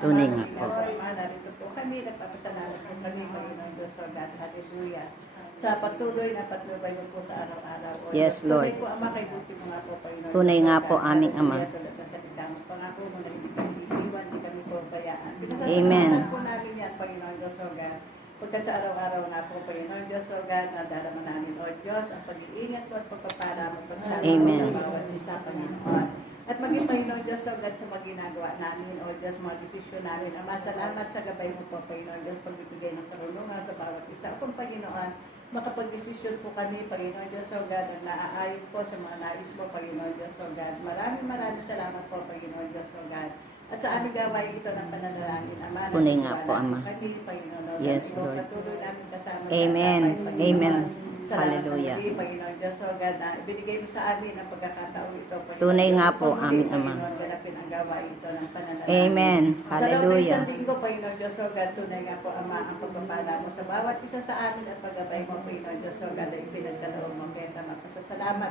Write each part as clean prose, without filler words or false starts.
Tunay nga po. Narito po kami, nagpapasalamat po kami, Panginoon Diyos, O God, hallelujah. Sa patuloy na patnubay mo po sa araw-araw. O Yes, Diyos. Lord. Tunay po, Ama, kay buti mo nga po, Panginoon Tunay Diyos, O nga God, po, aming Ama. hallelujah, tulad ng salita mo. Pangako mo na hindi kami iiwan, hindi kami po bayaan. Amen. Pinasasalamatan po namin yan, Panginoon Diyos, O God. Pagkat sa araw-araw na po, Panginoon Diyos, O God, nadalaman namin, O Diyos, ang pag-iingat mo at pagpapala mo pagsama Amen. sa bawat isa, Panginoon. At maging Panginoon Diyos, O God, sa mga ginagawa namin, O Diyos, mga desisyon namin. Ama, salamat sa gabay mo po, Panginoon Diyos, pagbibigay ng karunungan sa bawat isa. Kung Panginoon, makapag-desisyon po kami, Panginoon Diyos, O God, at naaayon po sa mga nais mo, Panginoon Diyos, O God. Maraming salamat po, Panginoon Diyos, O God. At sa aming gawain ito ng pananalangin, Ama, Tunay nga po, Ama. kami, Panginoon, Yes, ikaw Lord. patuloy namin kasama. Amen. sa Panginoon. Amen. Salamat Hallelujah. muli, Panginoon Diyos, O God, na ibinigay mo sa amin ang pagkakataon ito, Panginoon. Tunay nga Diyos, po, upang aming muli, Ama. Panginoon, ganapin ang gawain ito ng pananalangin. Amen. Sa loob ng Hallelujah. isang linggo, Panginoon Diyos, O God, tunay nga po, Ama, ang pagpapala mo sa bawat isa sa amin at paggabay mo, Panginoon Diyos, O God, ay pinagkaloob mo, kaya tama. Pasasalamat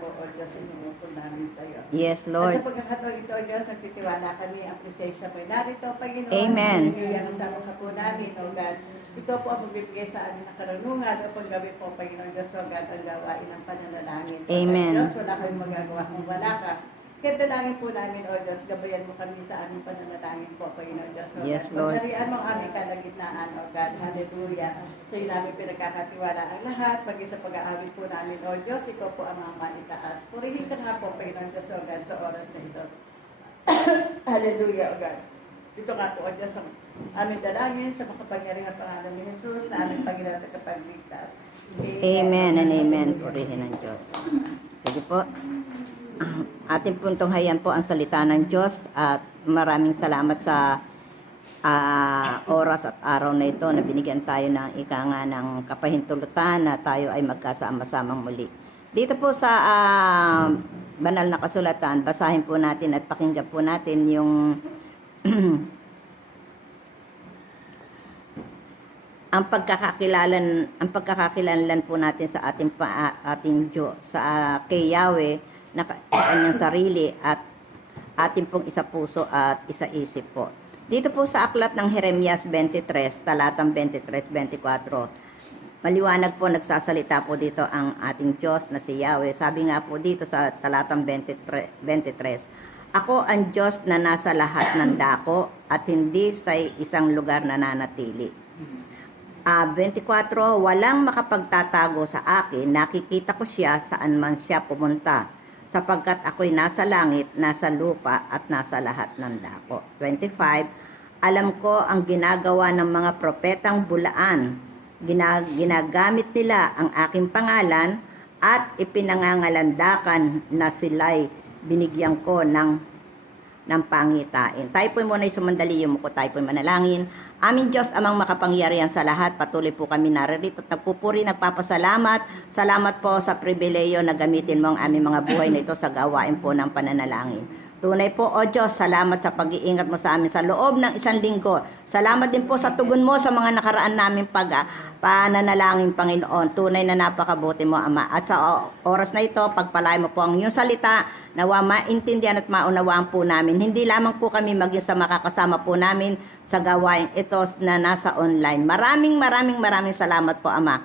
po, O Diyos, inumukol namin sa iyo. Yes, At Lord. sa pagkakataon ito, O Diyos, nagtitiwala kami, ang presensya mo. Narito, Panginoon, Amen. Hallelujah, kasama ka po namin, O God. Ito po ang magbibigay sa amin ng karunungan upang gawin po, Panginoon Diyos, O God, ang gawain ng pananalangin. So, Amen. Diyos, wala kayong magagawa kung wala ka. Kaya dalangin po namin, O Diyos, gabayan mo kami sa aming pananalangin po, Panginoon Diyos, O Yes, God. Lord. Pagharian mo ang aming kalagitnaan, O God. Hallelujah. Sa iyo namin pinagkakatiwala ang lahat, pag sa pag-aawit po namin, O Diyos, ikaw po ang mga manitaas. Purihin ka nga po, Panginoon Diyos, O God, sa oras na ito. Hallelujah, O God. Ito nga po, O Diyos, ang aming dalangin sa makapangyarihang pangalan ni Jesus na aming Panginoon at kapagligtas. Amen and amen. Purihin ng Diyos. Sige po. Ating puntunghayan po ang salita ng Diyos at maraming salamat sa oras at araw na ito na binigyan tayo ng ikanga ng kapahintulutan na tayo ay magkasama-samang muli. Dito po sa banal na kasulatan, basahin po natin at pakinggan po natin yung ang pagkakakilanlan po natin sa ating Diyos, sa kay Yahweh na kanyang sarili at ating pong isa puso at isa isip po. Dito po sa aklat ng Jeremias 23, talatang 23-24, maliwanag po nagsasalita po dito ang ating Diyos na si Yahweh. Sabi nga po dito sa talatang 23, ako ang Diyos na nasa lahat ng dako at hindi sa isang lugar na nanatili. 24, walang makapagtatago sa akin, nakikita ko siya saan man siya pumunta, sapagkat ako'y nasa langit, nasa lupa, at nasa lahat ng dako. 25, alam ko ang ginagawa ng mga propetang bulaan, ginagamit nila ang aking pangalan, at ipinangangalandakan na sila'y binigyan ko ng pangitain. Tayo po'y muna sumandali yung muko, tayo po'y manalangin. Aming Diyos, amang makapangyarihan sa lahat, patuloy po kami naririto at nagpupuri, nagpapasalamat. Salamat po sa pribileyo na gamitin mo ang aming mga buhay na ito sa gawain po ng pananalangin. Tunay po, O Diyos, salamat sa pag-iingat mo sa amin sa loob ng isang linggo. Salamat din po sa tugon mo sa mga nakaraan namin pananalangin, Panginoon. Tunay na napakabuti mo, Ama. At sa oras na ito, pagpalay mo po ang iyong salita, nawa maintindihan at maunawaan po namin. Hindi lamang po kami maging sa makakasama po namin sa gawain ito na nasa online. Maraming salamat po, Ama.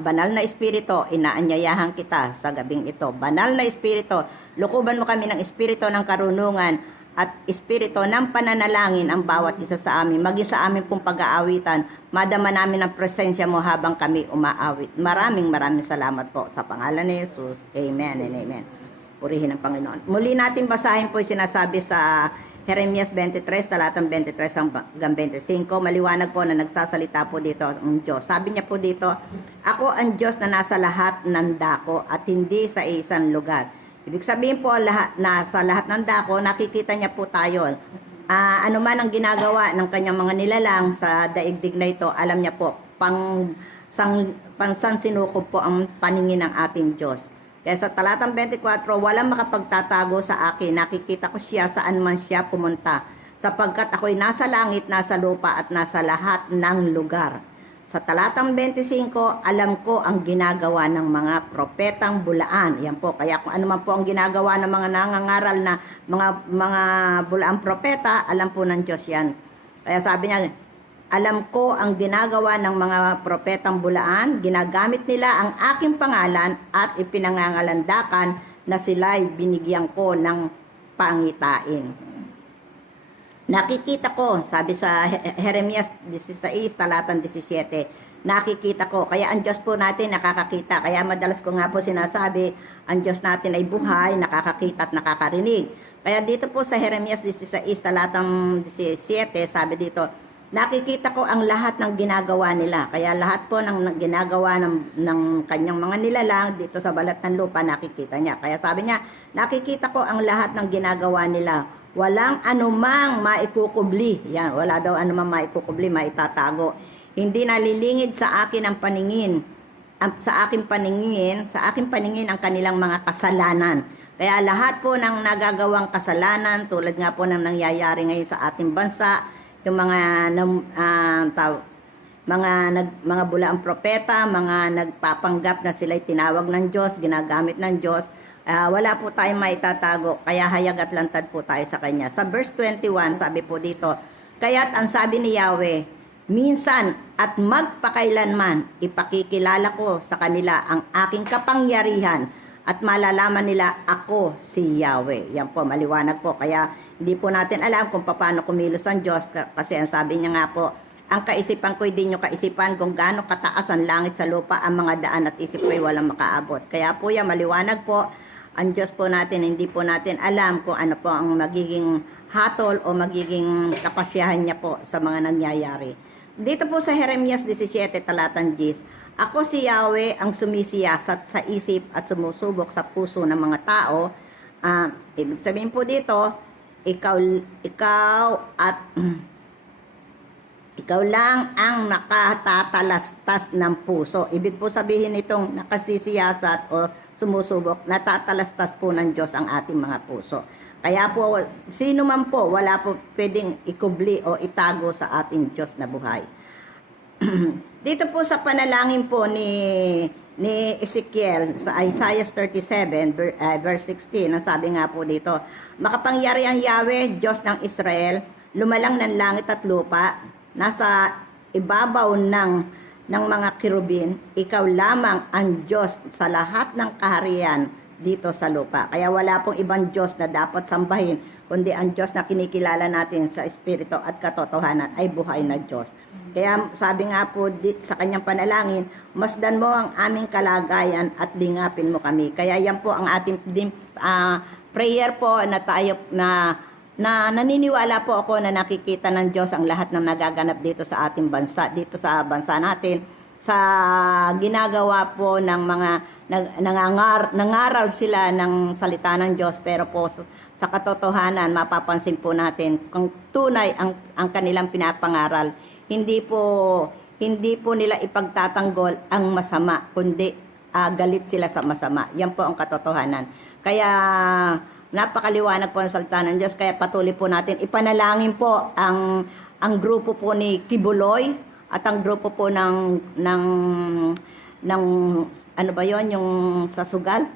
Banal na Espiritu, inaanyayahan kita sa gabing ito. Banal na Espiritu, lukuban mo kami ng Espiritu ng karunungan at Espiritu ng pananalangin ang bawat isa sa amin. Maging sa amin pong pag-aawitan, madama namin ang presensya mo habang kami umaawit. Maraming salamat po sa pangalan ni Jesus. Amen and amen. Purihin ang Panginoon. Muli natin basahin po yung sinasabi sa Jeremias 23, talatang 23 hanggang 25. Maliwanag po na nagsasalita po dito ang Diyos. Sabi niya po dito, ako ang Diyos na nasa lahat ng dako at hindi sa isang lugar. Ibig sabihin po, sa lahat ng dako, nakikita niya po tayo. Ano man ang ginagawa ng kanyang mga nilalang sa daigdig na ito, alam niya po, pansansinukob po ang paningin ng ating Diyos. Kaya sa talatang 24, walang makapagtatago sa akin, nakikita ko siya saan man siya pumunta, sapagkat ako'y nasa langit, nasa lupa, at nasa lahat ng lugar. Sa talatang 25, alam ko ang ginagawa ng mga propetang bulaan. Yan po, kaya kung ano man po ang ginagawa ng mga nangangaral na mga bulaang propeta, alam po ng Diyos yan. Kaya sabi niya, alam ko ang ginagawa ng mga propetang bulaan, ginagamit nila ang aking pangalan at ipinangangalandakan na sila'y binigyan ko ng pangitain. Nakikita ko, sabi sa Jeremias 16, talatang 17, nakikita ko. Kaya ang Diyos po natin nakakakita. Kaya madalas ko nga po sinasabi, ang Diyos natin ay buhay, nakakakita at nakakarinig. Kaya dito po sa Jeremias 16, talatang 17, sabi dito, nakikita ko ang lahat ng ginagawa nila. Kaya lahat po ng ginagawa ng kanyang mga nilalang dito sa balat ng lupa, nakikita niya. Kaya sabi niya, nakikita ko ang lahat ng ginagawa nila. Walang anumang maikukubli. Yan, wala daw anumang maikukubli, maitatago. Hindi nalilingid sa akin ang paningin. Sa aking paningin ang kanilang mga kasalanan. Kaya lahat po ng nagagawang kasalanan, tulad nga po ng nangyayari ngayon sa ating bansa, yung mga bulaang propeta, mga nagpapanggap na sila'y tinawag ng Diyos, ginagamit ng Diyos, wala po tayong maitatago, kaya hayag at lantad po tayo sa Kanya. Sa verse 21, sabi po dito, kaya't ang sabi ni Yahweh, minsan at magpakailanman, ipakikilala ko sa kanila ang aking kapangyarihan at malalaman nila ako si Yahweh. Yan po, maliwanag po. Kaya hindi po natin alam kung paano kumilos ang Diyos kasi ang sabi niya nga po, ang kaisipan ko'y di nyo kaisipan kung gaano kataas ang langit sa lupa, ang mga daan at isip ko'y walang makaabot. Kaya po yan, maliwanag po, ang Diyos po natin, hindi po natin alam kung ano po ang magiging hatol o magiging kapasyahan niya po sa mga nangyayari. Dito po sa Jeremias 17, talatang 10, ako si Yahweh ang sumisiyasat sa isip at sumusubok sa puso ng mga tao. Ibig sabihin po dito, ikaw lang ang nakatatalastas ng puso. Ibig po sabihin itong nakasisiyasat o sumusubok, natatalastas po ng Diyos ang ating mga puso. Kaya po, sino man po, wala po pwedeng ikubli o itago sa ating Diyos na buhay. Dito po sa panalangin po ni Ezekiel sa Isaiah 37 verse 16, ang sabi nga po dito, makapangyarihan Yahweh, Diyos ng Israel, lumalang ng langit at lupa, nasa ibabaw ng mga kirubin, ikaw lamang ang Diyos sa lahat ng kaharian dito sa lupa. Kaya wala pong ibang Diyos na dapat sambahin, kundi ang Diyos na kinikilala natin sa Espiritu at katotohanan ay buhay na Diyos. Kaya sabi nga po sa kanyang panalangin, masdan mo ang aming kalagayan at lingapin mo kami. Kaya yan po ang ating prayer po na tayo na naniniwala po ako na nakikita ng Diyos ang lahat ng nagaganap dito sa ating bansa, dito sa bansa natin, sa ginagawa po ng mga nangaral sila ng salita ng Diyos, pero po sa katotohanan mapapansin po natin kung tunay ang kanilang pinapangaral, hindi po nila ipagtatanggol ang masama, kundi galit sila sa masama. Yan po ang katotohanan. Kaya napakaliwanag po ang salita ng Diyos, kaya patuloy po natin ipanalangin po ang grupo po ni Kibuloy at ang grupo po ng ano ba yon, yung sa sugal?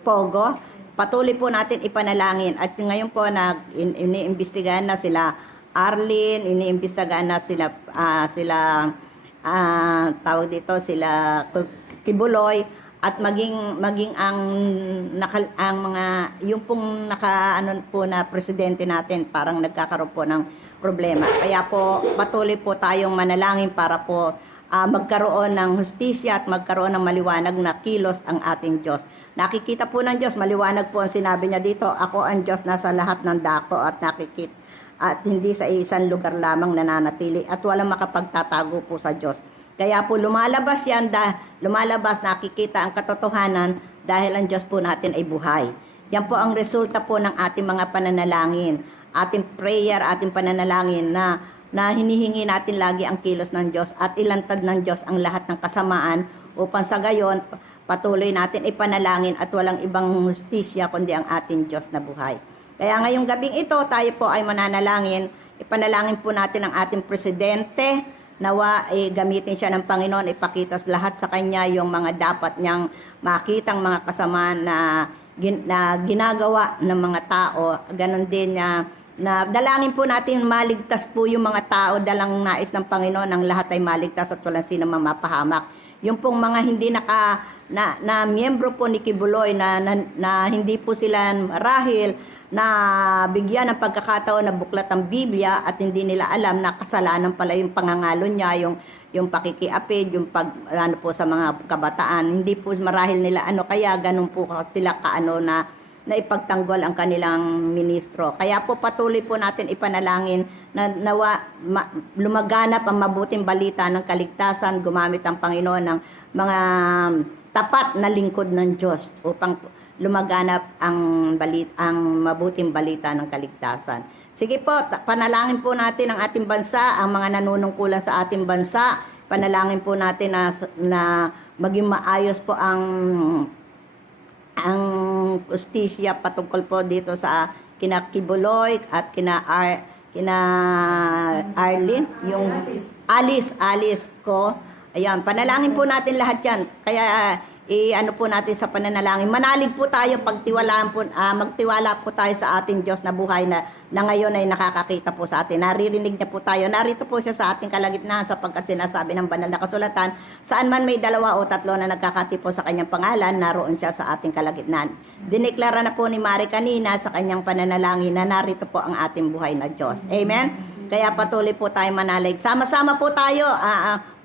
Pogo. Patuloy po natin ipanalangin at ngayon po iniimbestigahan na sila Arlene, iniimbestigahan na sila tawag dito sila Kibuloy, at maging ang mga yung pong po na presidente natin parang nagkakaroon po ng problema. Kaya po patuloy po tayong manalangin para po magkaroon ng hustisya at magkaroon ng maliwanag na kilos ang ating Diyos. Nakikita po ng Diyos, maliwanag po ang sinabi niya dito, ako ang Diyos nasa lahat ng dako at nakikita at hindi sa isang lugar lamang nananatili at walang makapagtatago po sa Diyos. Kaya po lumalabas yan, nakikita ang katotohanan dahil ang Diyos po natin ay buhay. Yan po ang resulta po ng ating mga pananalangin, ating prayer, ating pananalangin na hinihingi natin lagi ang kilos ng Diyos at ilantad ng Diyos ang lahat ng kasamaan upang sa gayon patuloy natin ipanalangin at walang ibang hustisya kundi ang ating Diyos na buhay. Kaya ngayong gabing ito tayo po ay mananalangin, ipanalangin po natin ang ating presidente nawa gamitin siya ng Panginoon, ipakita lahat sa kanya yung mga dapat niyang makitang mga kasamaan na ginagawa ng mga tao. Ganon din na dalangin po natin maligtas po yung mga tao, dalang nais ng Panginoon ang lahat ay maligtas at walang sino mapahamak. Yung pong mga hindi na miyembro po ni Kibuloy na hindi po sila marahil na bigyan ng pagkakataon na buklat ang Biblia at hindi nila alam na kasalanan pala yung pangangalo niya, yung pakikiapid, yung ano po sa mga kabataan. Hindi po marahil nila kaya ganun po sila na ipagtanggol ang kanilang ministro. Kaya po patuloy po natin ipanalangin na lumaganap ang mabuting balita ng kaligtasan, gumamit ang Panginoon ng mga tapat na lingkod ng Diyos upang lumaganap ang mabuting balita ng kaligtasan. Sige po, panalangin po natin ang ating bansa, ang mga nanunungkulan sa ating bansa. Panalangin po natin na maging maayos po ang justisya patungkol po dito sa kina Kibuloy at kina Arlene, yung Alice ko. Ayan, panalangin po natin lahat yan. Kaya ano po natin sa pananalangin. Manalig po tayo, magtiwala po tayo sa ating Diyos na buhay na ngayon ay nakakakita po sa atin. Naririnig niya po tayo. Narito po siya sa ating kalagitnaan sapagkat sinasabi ng banal na kasulatan, saan man may 2 o 3 na nagkakatipo sa kanyang pangalan, naroon siya sa ating kalagitnaan. Dineklara na po ni Mari kanina sa kanyang pananalangin na narito po ang ating buhay na Diyos. Amen? Kaya patuloy po tayo manalig. Sama-sama po tayo,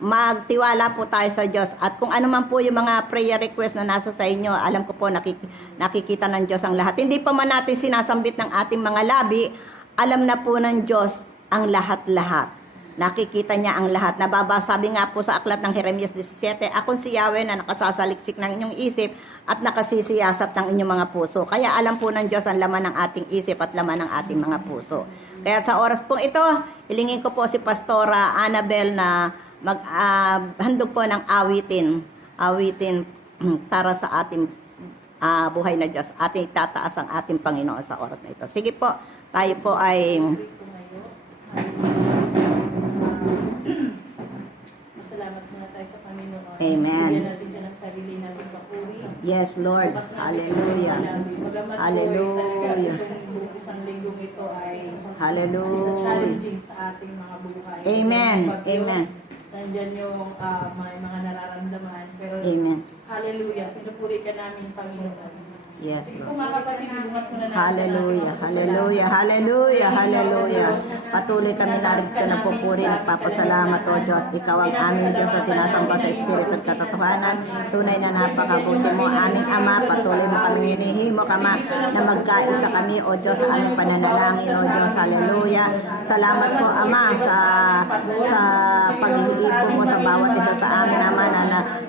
magtiwala po tayo sa Diyos. At kung ano man po yung mga prayer request na nasa sa inyo, alam ko po nakikita ng Diyos ang lahat. Hindi pa man natin sinasambit ng ating mga labi, alam na po ng Diyos ang lahat-lahat. Nakikita niya ang lahat. Sabi nga po sa aklat ng Jeremias 17, akong si Yahweh na nakasasaliksik ng inyong isip at nakasisiyasat ng inyong mga puso. Kaya alam po ng Diyos ang laman ng ating isip at laman ng ating mga puso. Kaya sa oras pong ito, hilingin ko po si Pastora Annabel na handog po ng awitin para sa ating buhay na Diyos. Ating itataas ang ating Panginoon sa oras na ito. Sige po, tayo po ay Salamat muna tayo sa Panginoon. Amen. Bigyan natin siya ng sarili natin papuri. Yes, Lord. Hallelujah. Hallelujah. Isang linggong ito ay Hallelujah. isa challenging sa ating mga buhay. Amen. Amen. Nandyan yung mga nararamdaman. Pero Amen. hallelujah. Pinupuri ka namin, Panginoon. Yes, Sige Lord. po mga kapatid, ibungat mo na natin. Hallelujah, hallelujah, hallelujah, hallelujah. Patuloy kami narito na pupuri, nagpapasalamat o Diyos. Ikaw ang aming Diyos na sinasamba sa Espiritu at katotohanan. Tunay na napakabuti mo, aming Ama. Patuloy mo kami hinihimo, Ama, na magkaisa kami o Diyos sa aming pananalangin o Diyos. Hallelujah. Salamat po, Ama, sa pag-iipo mo sa bawat isa sa amin, Ama,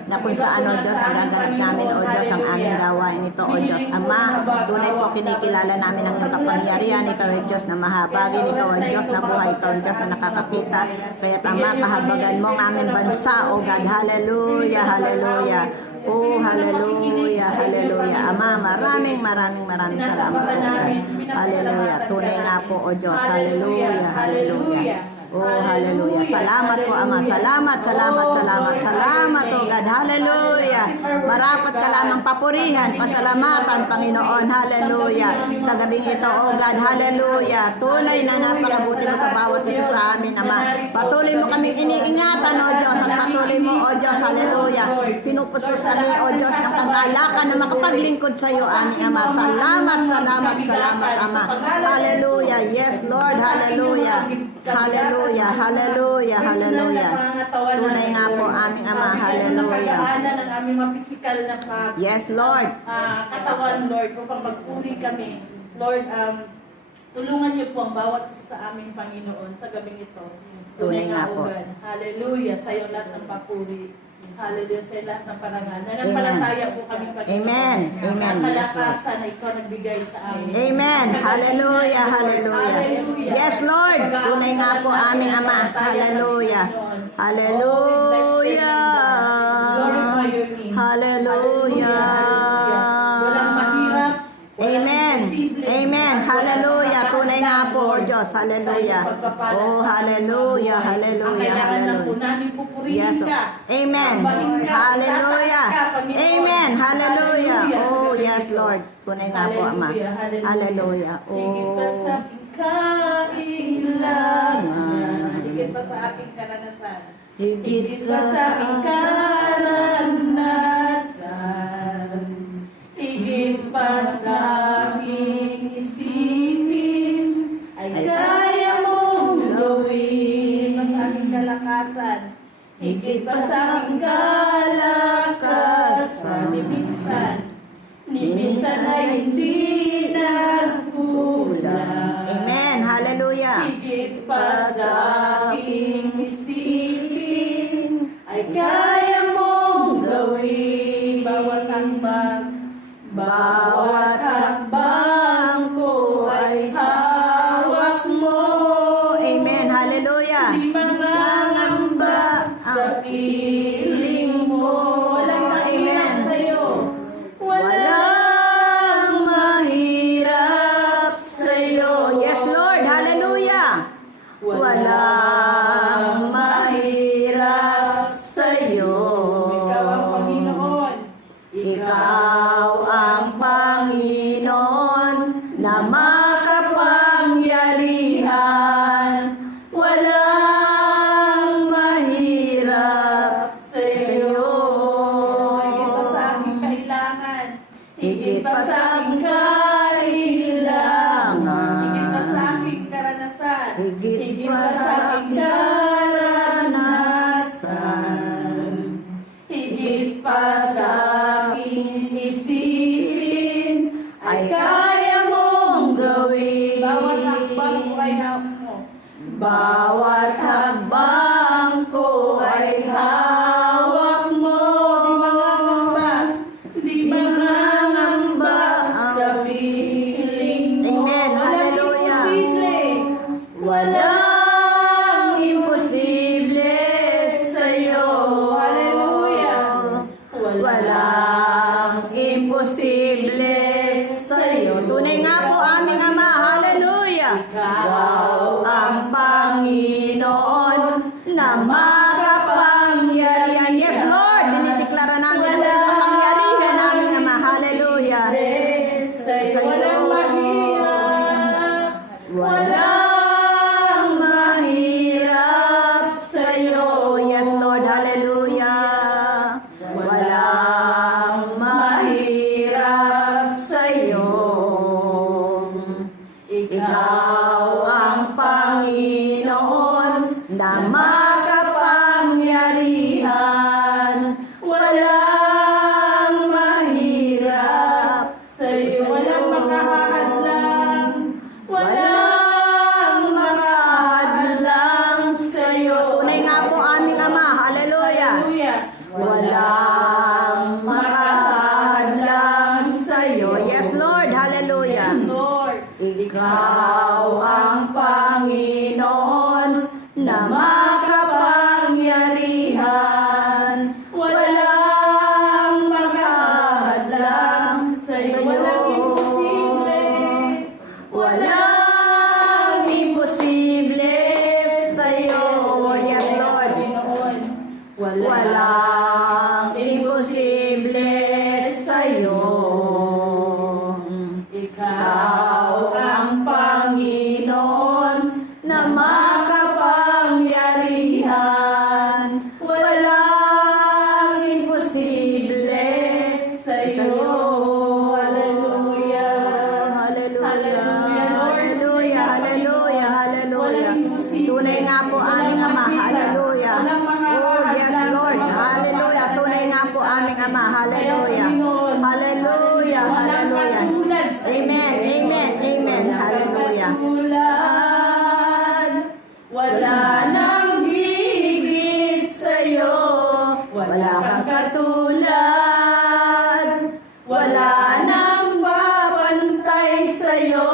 na kung saan o Diyos, nagaganap namin o Diyos ang aming gawain ito o Diyos. Ama, tunay po kinikilala namin ang iyong kapangyarihan. Ikaw ay Diyos na mahabagin, ikaw ang Diyos na buhay, ikaw ang Diyos na nakakakita. Kaya Ama, kahabagan mo ang aming bansa, O God. Hallelujah, hallelujah. Oh, hallelujah, hallelujah. Ama, maraming salamat po, God. Hallelujah. Tunay nga po, O Diyos. Hallelujah, hallelujah. Oh, hallelujah. Salamat po, Ama. Salamat, O God. Hallelujah. Marapat ka lamang papurihan, pasalamatan, Panginoon. Hallelujah. Sa gabing ito, O God. Hallelujah. Tunay na napakabuti mo sa bawat isa sa amin, Ama. Patuloy mo kaming iniingatan, O Diyos, at patuloy mo, O Diyos. Hallelujah. Pinupuspos kami, O Diyos, ng kagalakan na makapaglingkod sa iyo, aming Ama. Salamat, Ama. Hallelujah. Yes, Lord. Hallelujah. Hallelujah, hallelujah, hallelujah. Tunay nga po aming Ama, hallelujah. Ng aming mga physical na Yes, Lord. Katawan, Lord, upang magpuri kami. Lord, tulungan niyo po ang bawat isa sa aming Panginoon sa gabing ito. Tunay nga po. God. Hallelujah, sa iyo lahat ng papuri. Hallelujah, sa iyo lahat ng parangal. Nanampalataya po kami, Panginoon. Amen. Amen. Ang kalakasan na ikaw nagbigay sa amin. Amen. Hallelujah, hallelujah. Yes, Lord. Tunay nga po aming Ama. Hallelujah. Hallelujah. Glorify your name. Hallelujah. Walang mahirap. Amen. imposible. Amen. Hallelujah. Tunay nga po, O Diyos. Hallelujah. Oh, hallelujah. Hallelujah. Ang kailangan lang po Hallelujah. namin pupurihin Yes. ka. Amen. Sambahin ka, Hallelujah. itataas ka, Panginoon. Amen. Hallelujah. Hallelujah. Oh, Sa yes, gabi ito. Lord. Tunay nga po, Ama. Hallelujah. Hallelujah. Higit pa sa Oh. aking kailangan. Higit pa sa aking karanasan. Higit pa sa aking karanasan. Higit pa sa aking isipin. Ay kaya mong gawin. Higit pa sa aking kalakasan. Higit pa sa aking kalakasan. Ni minsan ay hindi nagkulang. Amen. Hallelujah. Higit pa sa aking isipin, ay kaya mong gawin. Bawat hakbang ko ay hawak mo. Amen. Hallelujah. Di mangangamba sa piling mo. Walang mahirap sa'yo. Walang mahirap sa'yo. Yes, Lord. Hallelujah. Walang mahirap sa'yo. Ikaw ang Panginoon. Ikaw ang Panginoon na makapangyarihan. Walang mahirap sa'yo. Higit pa sa aking kailangan. Higit pa sa aking kailangan. Higit pa sa aking karanasan. Higit pa sa aking karanasan. Higit pa sa aking isipin. Ay kaya mong gawin. Bawat hakbang ko ay hawak mo. Bawat hakbang ko ay hawak mo. Di mangangamba sa piling mo. Amen. Hallelujah. Walang imposible. Walang imposible sa'yo. Hallelujah. Walang imposible sa'yo. Tunay nga po aming Ama. Hallelujah. Ikaw ang Panginoon na makapangyarihan. Yes, Lord. Dinideklara namin ang kapangyarihan naming Ama. Hallelujah. Sa'yo walang mahirap. Walang mahirap sa'yo. Yes, Lord. Hallelujah. Walang mahirap sa'yo. Ikaw ang Panginoon na makapangyarihan. Walang mahirap Sa'yo walang makakahadlang. Walang makahadlang sa'yo. Tunay nga po aming Ama. Hallelujah. Hallelujah. Walang makahadlang sa'yo. Yes, Lord. Hallelujah. Lord. Ikaw ang Panginoon na makapangyarihan. Walang makahadlang sa'yo. Walang imposible. Walang imposible sa'yo. Yes, Lord. Panginoon. Walang imposible sa'yo. Ikaw ang Panginoon na makapangyarihan. Walang imposible sa'yo. Hallelujah. Hallelujah. Hallelujah, Lord. Hallelujah. Hallelujah. Hallelujah. Walang imposible. Tunay nga po aming Ama. Walang Hallelujah. walang Oh, yes, makakahadlang Lord. sa mga Hallelujah. Tunay nga po aming Ama. Hallelujah. Panginoon. Hallelujah. Walang Hallelujah. katulad sa Amen. Amen. Amen. Hallelujah. Katulad. Wala nang higit sa'yo. Wala kang katulad. Wala nang papantay sa'yo.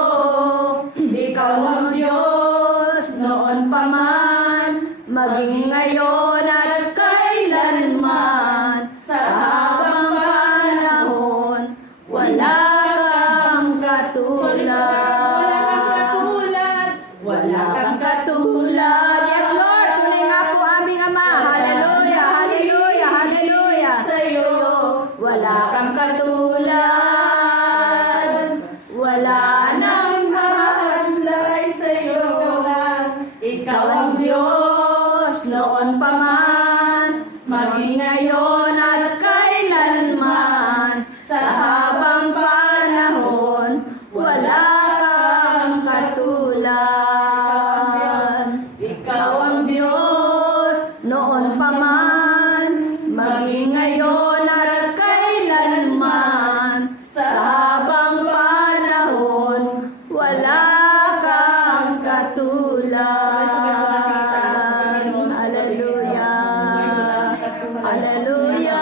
Ikaw ang Diyos noon pa man, maging ngayon at kailanman. Sa habang panahon, wala kang katulad. katulad. Wala kang katulad. Yes, Lord. Tunay nga po aming Ama. Hallelujah, hallelujah, hallelujah. Sa'yo. Wala kang katulad. Wala nang Mahandlay sa'yo. ikaw ang Diyos noon pa man, maging ngayon at kailanman, sa habang panahon, wala kang katulad. Ikaw ang Diyos noon pa man, maging ngayon at kailanman, sa habang panahon, wala kang katulad. Hallelujah. Hallelujah.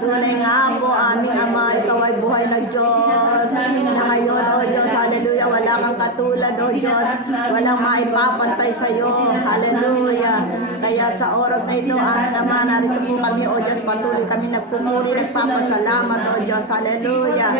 Tunay nga po aming Ama, ikaw ay buhay na Diyos. Na ngayon, O Diyos, hallelujah, wala kang katulad, O Diyos. Walang maipapantay sa iyo. Hallelujah. Kaya sa oras na ito, aming Ama, narito po kami, O Diyos, patuloy kami nagpupuri, nagpapasalamat, O Diyos. Hallelujah.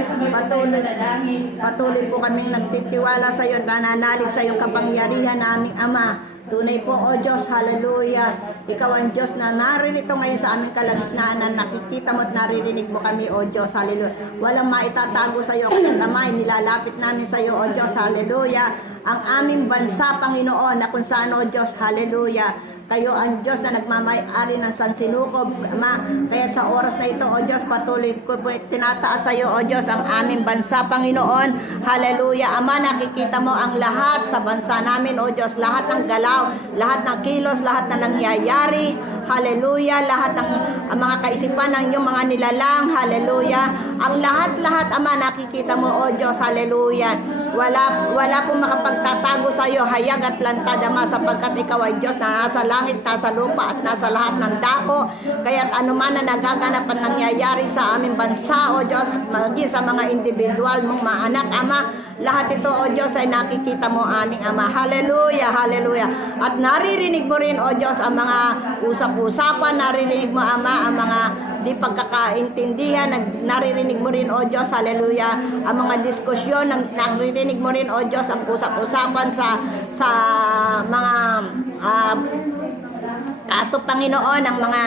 Patuloy po kami nagtitiwala sa iyo, nananalig sa iyong kapangyarihan, aming Ama. Tunay po, O Diyos, hallelujah. Ikaw ang Diyos na naririto ngayon sa aming kalagitnaan, na nakikita mo at naririnig mo kami, O Diyos, hallelujah. Walang maitatago sa iyo, kaya tamay, nilalapit namin sa iyo, O Diyos, hallelujah. Ang aming bansa, Panginoon, na kung saan, O Diyos, hallelujah. Kayo ang Diyos na nagmamay-ari ng sansinukob, Ama. Kaya sa oras na ito, O Diyos, patuloy ko po tinataas sa iyo, O Diyos, ang aming bansa, Panginoon. Hallelujah. Ama, nakikita mo ang lahat sa bansa namin, O Diyos. Lahat ng galaw, lahat ng kilos, lahat na nangyayari. Hallelujah. Lahat ng ang mga kaisipan ng iyong mga nilalang. Hallelujah. Ang lahat-lahat, Ama, nakikita mo, O Diyos. Hallelujah. Wala pong makapagtatago sa iyo, hayag at lantad, Ama, sapagkat ikaw ay Diyos na nasa langit, nasa lupa, at nasa lahat ng dako. Kaya't anuman na nagaganap at nangyayari sa aming bansa, O Diyos, at maging sa mga individual mong mga anak, Ama, lahat ito, O Diyos, ay nakikita mo aming Ama. Hallelujah, hallelujah. At naririnig mo rin, O Diyos, ang mga usap-usapan, naririnig mo, Ama, ang mga di pagkakaintindihan, naririnig mo rin, O Diyos, hallelujah, ang mga diskusyon, naririnig mo rin, O Diyos, ang usap-usapan sa mga kaso, Panginoon, ang mga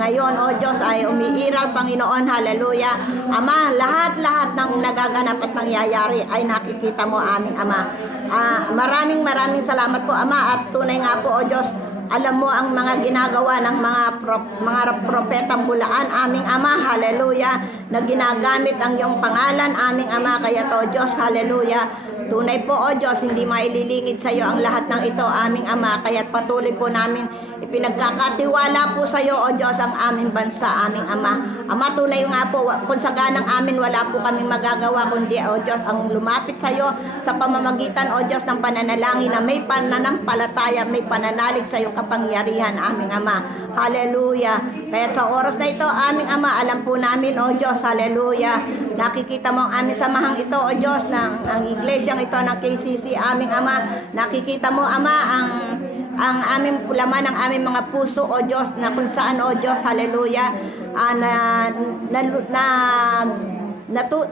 ngayon, O Diyos, ay umiiral, Panginoon, hallelujah. Ama, lahat-lahat ng nagaganap at nangyayari ay nakikita mo, aming Ama. Maraming salamat po, Ama, at tunay nga po, O Diyos, alam mo ang mga ginagawa ng mga propetang bulaan, aming Ama, hallelujah, na ginagamit ang iyong pangalan, aming Ama. Kaya to, Diyos, hallelujah, tunay po, O Diyos, hindi maililingid sa iyo ang lahat ng ito, aming Ama. Kaya patuloy po namin ipinagkakatiwala po sa iyo, O Diyos, ang aming bansa, aming Ama. Ama, tunay nga po, kung sa ganang amin, wala po kaming magagawa, kundi, O Diyos, ang lumapit sa iyo sa pamamagitan, O Diyos, ng pananalangin na may pananampalataya, may pananalig sa iyong kapangyarihan, aming Ama. Hallelujah. Kaya sa oras na ito, aming Ama, alam po namin, O Diyos, hallelujah, nakikita mo ang aming samahang ito, O Diyos, ang iglesyang ito ng KCC, aming Ama. Nakikita mo, Ama, ang aming laman ng aming mga puso, O Diyos, na kung saan, O Diyos, hallelujah,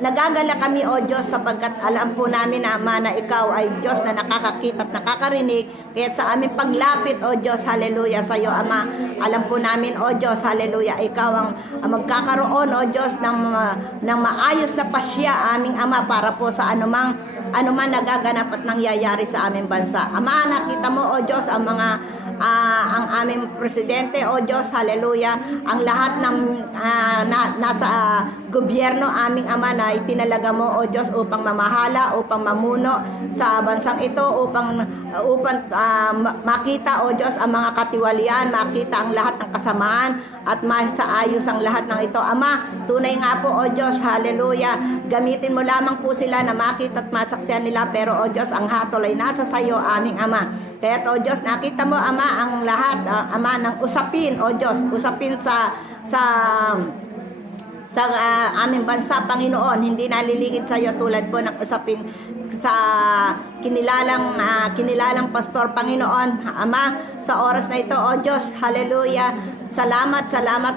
nagagala kami, O Diyos, sapagkat alam po namin, Ama, na ikaw ay Diyos na nakakakita at nakakarinig. Kaya sa aming paglapit, O Diyos, hallelujah, sa iyo, Ama, alam po namin, O Diyos, hallelujah, ikaw ang magkakaroon, O Diyos, ng maayos na pasya, aming Ama, para po sa anuman nagaganap at nangyayari sa aming bansa. Ama, nakita mo, O Diyos, ang aming presidente, O Diyos, hallelujah, ang lahat ng nasa gobyerno, aming Ama, na itinalaga mo, O Diyos, upang mamahala, upang mamuno sa bansang ito, upang makita, O Diyos, ang mga katiwalian, makita ang lahat ng kasamaan, at masaayos ang lahat ng ito. Ama, tunay nga po, O Diyos, hallelujah, gamitin mo lamang po sila na makita at masaksiyan nila, pero, O Diyos, ang hatol ay nasa sayo, aming Ama. Kaya, O Diyos, nakita mo, Ama, ang lahat, Ama, ng usapin, O Diyos, usapin sa aming bansa, Panginoon, hindi nalilingid sa iyo, tulad po ng usapin sa kinilalang pastor, Panginoon, Ama. Sa oras na ito, O Diyos, hallelujah, salamat,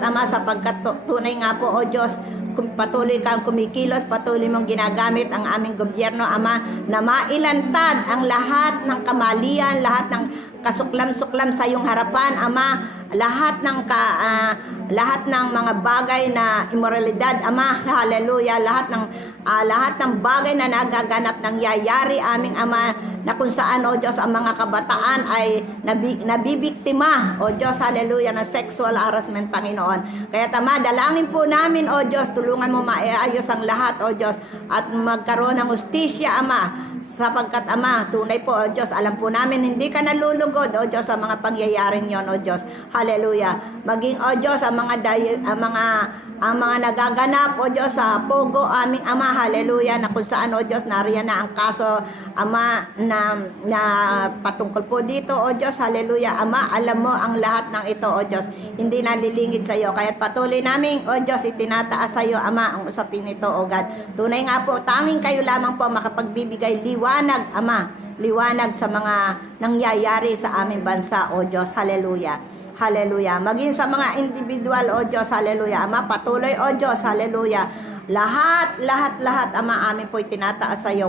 Ama, sapagkat tunay nga po, O Diyos, patuloy kang kumikilos, patuloy mong ginagamit ang aming gobyerno, Ama, na mailantad ang lahat ng kamalian, lahat ng kasuklam-suklam sa iyong harapan, Ama, lahat ng mga bagay na immoralidad, Ama, hallelujah, lahat ng bagay na nagaganap nangyayari, aming Ama, na kung saan, O Diyos, ang mga kabataan ay nabibiktima, O Diyos, hallelujah, ng sexual harassment, Panginoon. Kaya Ama, dalangin po namin, O Diyos, tulungan mo maayos ang lahat, O Diyos, at magkaroon ng hustisya, Ama, sapagkat Ama, tunay po, O Diyos, alam po namin, hindi ka nalulugod, O Diyos, sa mga pangyayaring yon, O Diyos, hallelujah. Maging, O Diyos, ang mga nagaganap, O Diyos, sa Pogo, aming Ama, hallelujah, na kung saan, O Diyos, nariyan na ang kaso, Ama, na patungkol po dito, O Diyos, hallelujah, Ama, alam mo ang lahat ng ito, O Diyos, hindi nalilingid sa iyo, kaya't patuloy namin, O Diyos, itinataas sa iyo, Ama, ang usapin nito, O God. Tunay nga po, tanging kayo lamang po makapagbibigay liwanag, Ama, liwanag sa mga nangyayari sa aming bansa, O Diyos, hallelujah. Hallelujah. Maging sa mga individual, O Diyos, hallelujah. Ama, patuloy, O Diyos, hallelujah. Lahat, Ama, amin po itinataas sa iyo.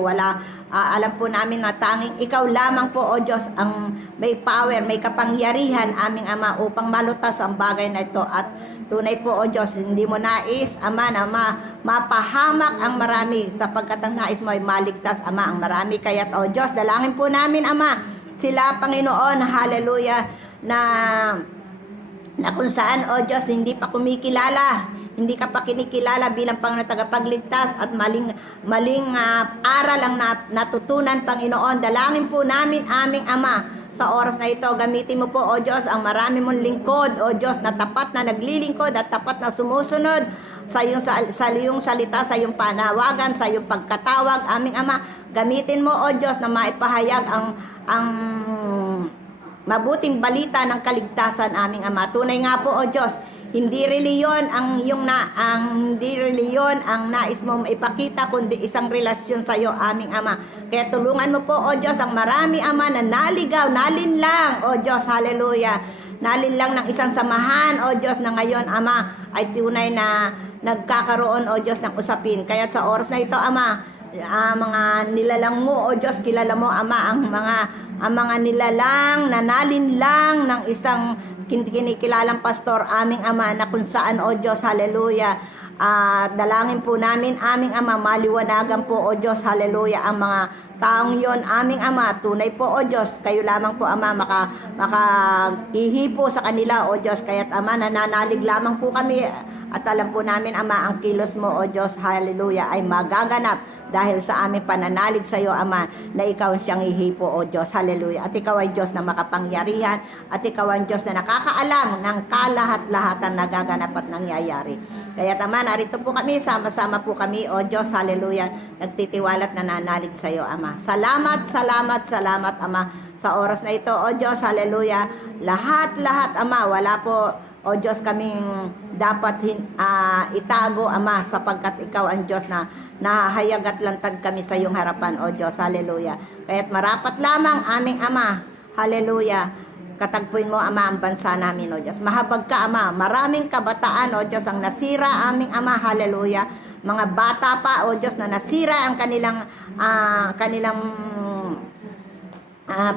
Alam po namin na tanging ikaw lamang po, O Diyos, ang may power, may kapangyarihan, aming Ama, upang malutas ang bagay na ito. At tunay po, O Diyos, hindi mo nais, Ama, na mapahamak ang marami, sapagkat ang nais mo ay maligtas, Ama, ang marami. Kaya't, O Diyos, dalangin po namin, Ama, sila, Panginoon, hallelujah, na kung saan, O Diyos, hindi pa kumikilala, hindi ka pa kinikilala bilang Panginoon tagapagligtas at maling aral ang natutunan, Panginoon. Dalangin po namin, aming Ama, sa oras na ito, gamitin mo po, O Diyos, ang marami mong lingkod, O Diyos, na tapat na naglilingkod at tapat na sumusunod sa iyong salita, sa iyong panawagan, sa iyong pagkatawag, aming Ama. Gamitin mo, O Diyos, na maipahayag ang mabuting balita ng kaligtasan, aming Ama. Tunay nga po, O Diyos, hindi reliyon ang nais mo maipakita, kundi isang relasyon sa iyo, aming Ama. Kaya tulungan mo po, O Diyos, ang marami, Ama, na naligaw, nalinlang, O Diyos, hallelujah. Nalinlang ng isang samahan, O Diyos, na ngayon, Ama, ay tunay na nagkakaroon, O Diyos, ng usapin. Kaya sa oras na ito, Ama, mga nilalang mo, O Diyos, kilala mo, Ama, ang mga nilalang na nalinlang ng isang kinikilalang pastor, aming Ama, na kung saan, O Diyos, hallelujah, dalangin po namin, aming Ama, maliwanagan po, O Diyos, hallelujah, ang mga taong yon, aming Ama. Tunay po, O Diyos, kayo lamang po, Ama, makahihipo sa kanila, O Diyos. Kaya't Ama, nananalig lamang po kami at alam po namin, Ama, ang kilos mo, O Diyos, hallelujah, ay magaganap dahil sa aming pananalig sa iyo, Ama, na ikaw ang siyang ihipo, O Diyos, hallelujah. At ikaw ay Diyos na makapangyarihan, at ikaw ang Diyos na nakakaalam ng kalahat-lahatan na gaganap at nangyayari. Kaya Ama, narito po kami, sama-sama po kami, O Diyos, hallelujah, nagtitiwalat na nananalig sa iyo, Ama. Salamat, Ama, sa oras na ito, O Diyos, hallelujah. Lahat, Ama, wala po, O Diyos, kaming dapat itago, Ama, sapagkat ikaw ang Diyos na nahayag at lantad kami sa iyong harapan, O Diyos, hallelujah. Kaya't marapat lamang, aming Ama, hallelujah, katagpuin mo, Ama, ang bansa namin, O Diyos. Mahabag ka, Ama, maraming kabataan, O Diyos, ang nasira, aming Ama, hallelujah. Mga bata pa, O Diyos, na nasira ang kanilang